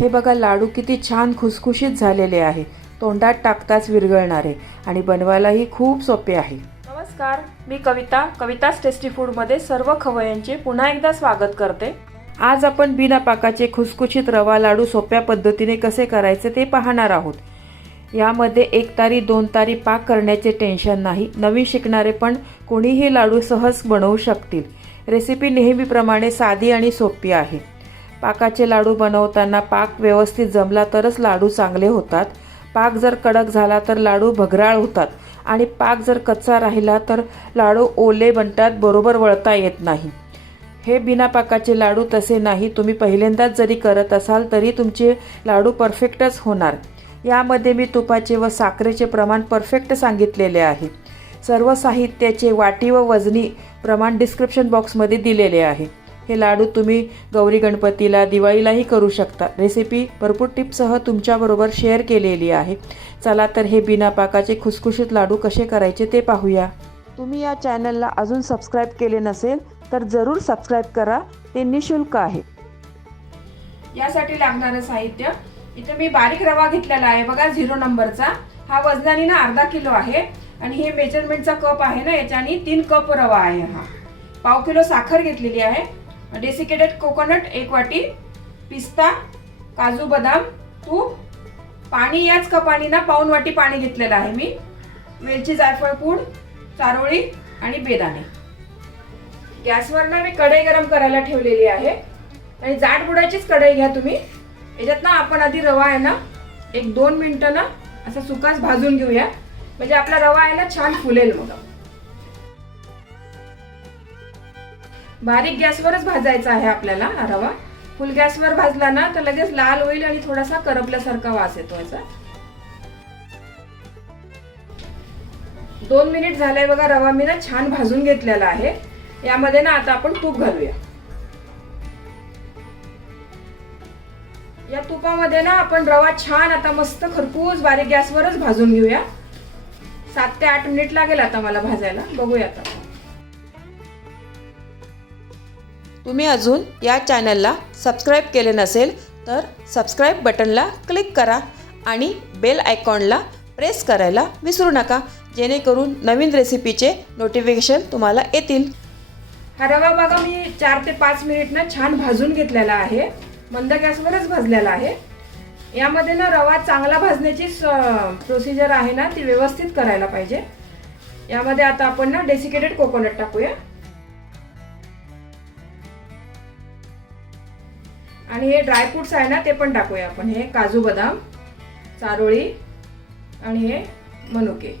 हे बघा लाडू किती छान खुसखुशीत झालेले आहे. तोंडात टाकताच विरघळणारे आणि बनवायलाही खूप सोपे आहे. नमस्कार मी कविता कविताच टेस्टी फूडमध्ये सर्व खवयांचे पुन्हा एकदा स्वागत करते. आज आपण बिना पाकाचे खुसखुशीत रवा लाडू सोप्या पद्धतीने कसे करायचे ते पाहणार आहोत. यामध्ये एक तारी दोन तारी पाक करण्याचे टेन्शन नाही. नवीन शिकणारे पण कोणीही लाडू सहज बनवू शकतील. रेसिपी नेहमीप्रमाणे साधी आणि सोपी आहे. पाकाचे लाडू बनवताना पाक व्यवस्थित जमला तरच लाडू चांगले होतात. पाक जर कडक झाला तर लाडू भगराळ होतात आणि पाक जर कच्चा राहिला तर लाडू ओले बनतात बरोबर वळता येत नाही. हे बिना पाकाचे लाडू तसे नाही. तुम्ही पहिल्यांदाच जरी करत असाल तरी तुमचे लाडू परफेक्टच होणार. यामध्ये मी तुपाचे व साखरेचे प्रमाण परफेक्ट सांगितलेले आहे. सर्व साहित्याचे वाटी व वजनी प्रमाण डिस्क्रिप्शन बॉक्समध्ये दिलेले आहे. हे लाडू तुम्ही गौरी गणपतीला दिवाळीलाही करू शकता. रेसिपी भरपूर टिप्ससह तुमच्याबरोबर शेअर केलेली आहे. चला तर हे बिना पाकाचे खुसखुशीत लाडू कसे करायचे ते पाहूया. तुम्ही या चॅनलला अजून सबस्क्राईब केले नसेल तर जरूर सबस्क्राईब करा. ते निशुल्क आहे. यासाठी लागणारं साहित्य. इथे मी बारीक रवा घेतलेला आहे. बघा झिरो नंबरचा हा वजनाने ना अर्धा किलो आहे. आणि हे मेजरमेंटचा कप आहे ना याच्याने तीन कप रवा आहे हा. पाव किलो साखर घेतलेली आहे. डेसिकेटेड कोकोनट एक वाटी पिस्ता काजू बदाम तूप. पाणी याच कपानी ना पाऊन वाटी पाणी घेतलेलं आहे मी. वेलची जायफळ पूड चारोळी आणि बेदाणे. गॅसवर ना मी कढई गरम करायला ठेवलेली आहे. आणि जाड बुडाचीच कढई घ्या तुम्ही. याच्यात ना आपण आधी रवा आहे ना एक दोन मिनटं ना असा सुकाच भाजून घेऊया. म्हणजे आपला रवा आहे ना छान फुलेल मग बारीक गॅसवरच भाजायचा आहे आपल्याला रवा. फुल गॅसवर भाजला ना तर लगेच लाल होईल आणि थोडासा करपल्यासारखा वास येतो याचा. दोन मिनिट झालंय बघा रवा मी ना छान भाजून घेतलेला आहे. यामध्ये ना आता आपण तूप घालूया. या तुपामध्ये ना आपण रवा छान आता मस्त खरपूस बारीक गॅसवरच भाजून घेऊया. सात ते आठ मिनिट लागेल आता मला भाजायला. बघूया आता. तुम्ही अजून या चॅनलला सबस्क्राईब केले नसेल तर सबस्क्राईब बटनला क्लिक करा आणि बेल आयकॉनला प्रेस करायला विसरू नका जेणेकरून नवीन रेसिपीचे नोटिफिकेशन तुम्हाला येतील. हा रवा बघा मी चार ते पाच मिनिट ना छान भाजून घेतलेला आहे. मंद गॅसवरच भाजलेला आहे. यामध्ये ना रवा चांगला भाजण्याची प्रोसिजर आहे ना ती व्यवस्थित करायला पाहिजे. यामध्ये आता आपण ना डेसिकेटेड कोकोनट टाकूया. आणि हे ड्रायफ्रुट्स आहे ना ते पण टाकूया आपण. हे काजू बदाम चारोळी आणि हे मनुके.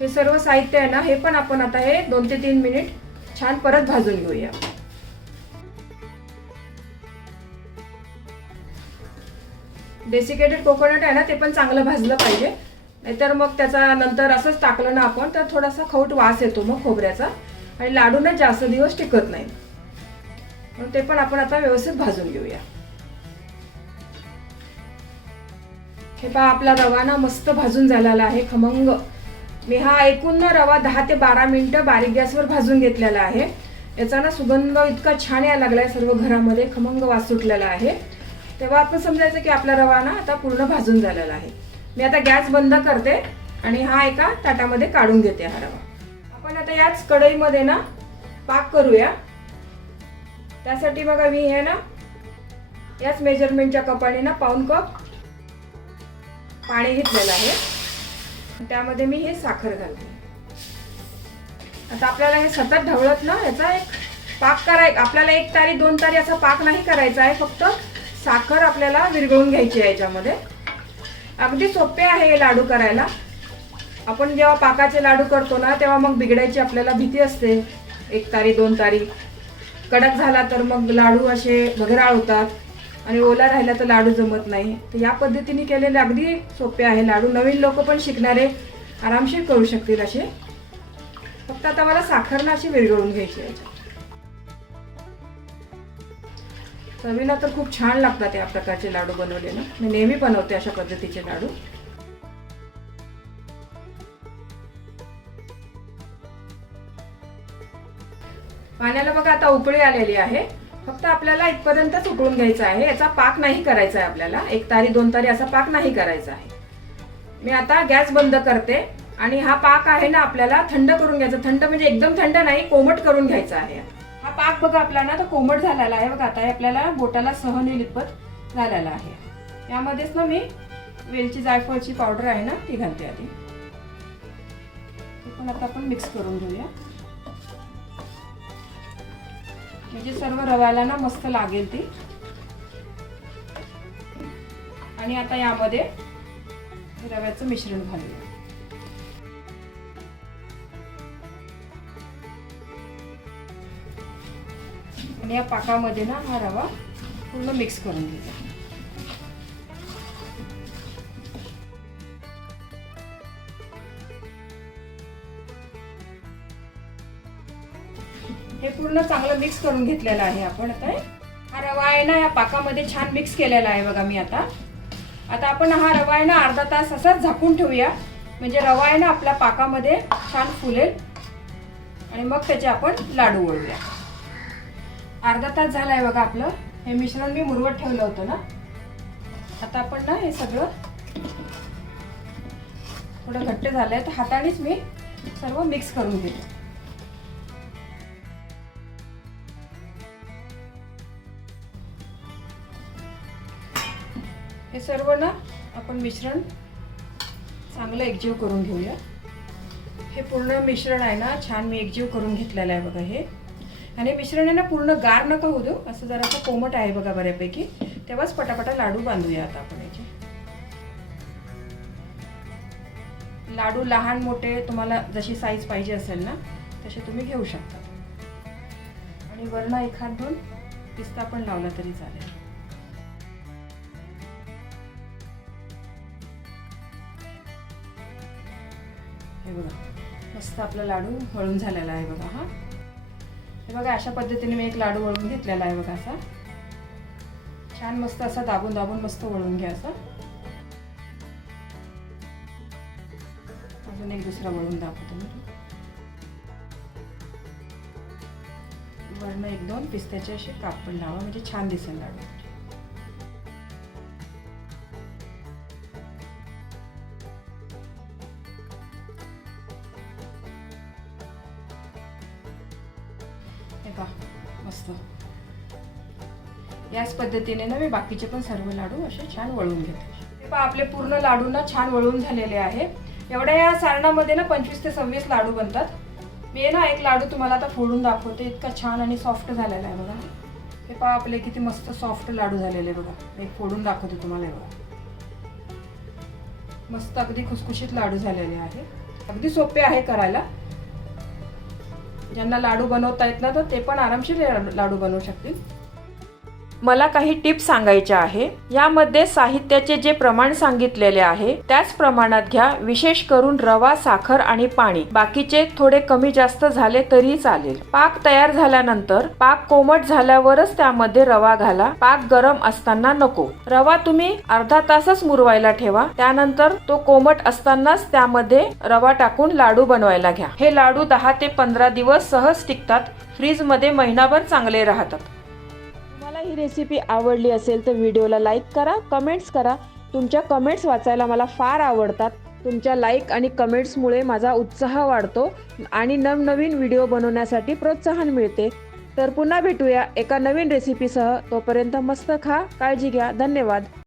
हे सर्व साहित्य आहे ना हे पण आपण आता हे दोन ते तीन मिनिट छान परत भाजून घेऊया. डेसिकेटेड कोकोनट आहे ना ते पण चांगलं भाजलं पाहिजे. नाहीतर मग त्याचा नंतर असंच टाकलं ना आपण तर थोडासा खौट वास येतो मग खोबऱ्याचा. आणि लाडू ना जास्त दिवस टिकत नाही. म्हणून ते पण आपण आता व्यवस्थित भाजून घेऊया. हे पहा आपला रवा ना मस्त भाजून झालेला आहे खमंग. मी हा एकूण ना रवा दहा ते बारा मिनिटं बारीक गॅसवर भाजून घेतलेला आहे. याचा ना सुगंध इतका छान यायला लागलाय सर्व घरामध्ये खमंग वास सुटलेला आहे. तेव्हा आपण समजायचं की आपला रवा ना आता पूर्ण भाजून झालेला आहे. मी आता गॅस बंद करते आणि हा एका ताटामध्ये काढून घेते हा रवा. आपण आता याच कढईमध्ये ना पाक करूया. त्यासाठी बघा मी हे ना याच मेजरमेंटच्या कपाने ना पाऊन कप पाणी घेतलेलं आहे. त्यामध्ये मी हे साखर घालते. आता आपल्याला हे सतत ढवळत ना याचा एक पाक कराय आपल्याला एक तारी दोन तारी असा पाक नाही करायचा आहे फक्त साखर आपल्याला विरघळून घ्यायची आहे याच्यामध्ये. अगदी सोपे आहे हे लाडू करायला. आपण जेव्हा पाकाचे लाडू करतो ना तेव्हा मग बिघडायची आपल्याला भीती असते. एक तारी दोन तारी. कडक झाला तर मग लाडू असे भगराळ होतात. आणि ओला राहिला तर लाडू जमत नाही. तर या पद्धतीने केलेले अगदी सोपे आहे लाडू. नवीन लोक पण शिकणारे आरामशीर करू शकतील असे. फक्त आता मला साखरनं अशी विरघळून घ्यायची आहे चवीला तर खूप छान लागतात या प्रकारचे लाडू बनवले ना मी नेहमी बनवते अशा पद्धतीचे लाडू. पाण्याला बघा आता उकळी आलेली आहे. फक्त आपल्याला इथपर्यंतच उकळून घ्यायचं आहे. याचा पाक नाही करायचा आहे आपल्याला. एक तारी दोन तारी असा पाक नाही करायचा आहे. मी आता गॅस बंद करते आणि हा पाक आहे ना आपल्याला थंड करून घ्यायचा. थंड म्हणजे एकदम थंड नाही कोमट करून घ्यायचा आहे. हा पाक बघा आपला ना तर कोमट झालेला आहे बघा. आता हे आपल्याला बोटाला सहन येईल इतपत झालेला आहे. यामध्येच ना मी वेलची जायफळची पावडर आहे ना ती घालते आधी. पण आता आपण मिक्स करून घेऊया. म्हणजे सर्व रव्याला ना मस्त लागेल ती. आणि आता यामध्ये रव्याचं मिश्रण घालूया. आणि या पाकामध्ये ना हा रवा पूर्ण मिक्स करून घेऊया. हे पूर्ण चांगलं मिक्स करून घेतलेलं आहे आपण आता हा. रवा आहे ना या पाकामध्ये छान मिक्स केलेला आहे बघा मी आता. आता आपण हा रवा आहे ना अर्धा तास असाच झाकून ठेवूया. म्हणजे रवा आहे ना आपल्या पाकामध्ये छान फुलेल. आणि मग त्याचे आपण लाडू वळूया अर्धा तास झाला आहे बघा आपलं. हे मिश्रण मी मुरवत ठेवलं होतं ना. आता आपण ना हे सगळं थोडं घट्ट झालं आहे तर हातानेच मी सर्व मिक्स करून घेते. हे सर्व ना आपण मिश्रण चांगलं एकजीव करून घेऊया. हे पूर्ण मिश्रण आहे ना छान मी एकजीव करून घेतलेलं आहे बघा हे. आणि मिश्रण आहे ना पूर्ण गार नका होऊ देऊ असं जरासं कोमट आहे बघा बऱ्यापैकी. तेव्हाच पटापटा लाडू बांधूया आता आपण याचे. लाडू लहान मोठे तुम्हाला जशी साईज पाहिजे असेल ना तसे तुम्ही घेऊ शकता. आणि वरण एखाद दोन पिस्ता पण लावला तरी चालेल. हे बघा मस्त आपला लाडू वळून झालेला आहे बघा हा. हे बघा अशा पद्धतीने मी एक लाडू वळून घेतलेला आहे बघा असा. छान मस्त असा दाबून दाबून मस्त वळून घ्या असा. अजून एक दुसरा वळून दाखवतो मी. वरनं एक दोन पिस्त्याचे असे काप पण लावा म्हणजे छान दिसेल लाडू. हे मस्त. याच पद्धतीने ना मी बाकीचे पण सर्व लाडू असे छान वळून घेते. हे पहा आपले पूर्ण लाडू ना छान वळून झालेले आहे. एवढ्या या सारणामध्ये ना पंचवीस ते सव्वीस लाडू बनतात. मी ना एक लाडू तुम्हाला आता फोडून दाखवते. इतका छान आणि सॉफ्ट झालेला आहे बघा. हे पहा आपले किती मस्त सॉफ्ट लाडू झालेले बघा. एक फोडून दाखवते तुम्हाला बघा. मस्त अगदी खुसखुशीत लाडू झालेले आहे. अगदी सोपे आहे करायला. ज्यांना लाडू बनवता येत ना तर ते पण आरामशीर लाडू बनवू शकतील. मला काही टिप्स सांगायच्या आहे. यामध्ये साहित्याचे जे प्रमाण सांगितलेले आहे त्याच प्रमाणात घ्या. विशेष करून रवा साखर आणि पाणी. बाकीचे थोडे कमी जास्त झाले तरी चालेल. पाक तयार झाल्यानंतर पाक कोमट झाल्यावरच त्यामध्ये रवा घाला. पाक गरम असताना नको. रवा तुम्ही अर्धा तासच मुरवायला ठेवा. त्यानंतर तो कोमट असतानाच त्यामध्ये रवा टाकून लाडू बनवायला घ्या. हे लाडू दहा ते पंधरा दिवस सहज टिकतात. फ्रीजमध्ये महिनाभर चांगले राहतात. ही रेसिपी आवडली असेल तर व्हिडिओला लाईक करा कमेंट्स करा. तुमच्या कमेंट्स वाचायला मला फार आवडतात. तुमच्या लाईक आणि कमेंट्समुळे माझा उत्साह वाढतो आणि नवनवीन व्हिडिओ बनवण्यासाठी प्रोत्साहन मिळते. तर पुन्हा भेटूया एका नवीन रेसिपीसह तोपर्यंत मस्त खा काळजी घ्या. धन्यवाद.